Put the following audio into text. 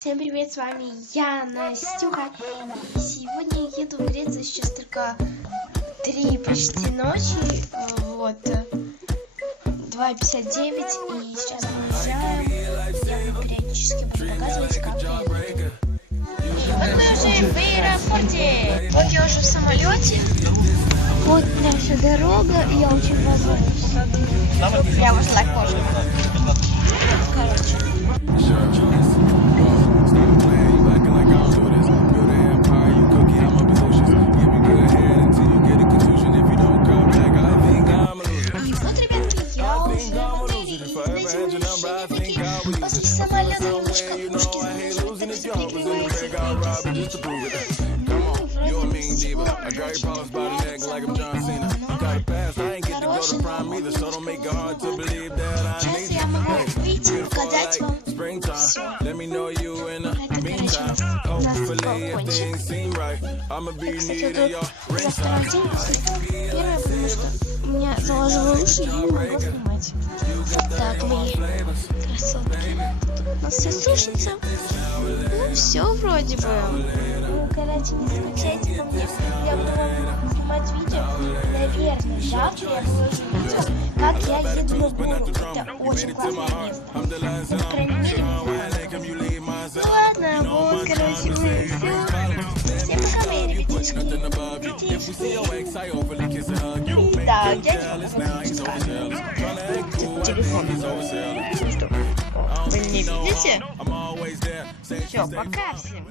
Всем привет, с вами я, Настюха. Сегодня я еду в Грецию, сейчас только 3 почти ночи, вот, 2:59, и сейчас мы уезжаем. Я вам периодически буду показывать, как я еду. Вот мы уже в аэропорте, вот я уже в самолете. Вот наша дорога, и я очень волнуюсь. Я ушла кожу. Короче. После самолета немножко ушки закрываются. Сейчас я могу выйти и показать вам все. Это, кстати, вот завтра день первое, потому что у меня заложило уши, я не могу снимать. Так, вы красотки. Тут у нас все сушится. Ну, все вроде бы. Ну, короче, не скучайте по мне. Я буду снимать видео. Наверное, завтра я выложу видео, как я еду на гору. Это очень классное место. Ну, по крайней мере, ну ладно, вот, короче, мы все. Всем пока, мои ребятишки. Так, дядя, телефон. Вы не видите? Все, пока всем.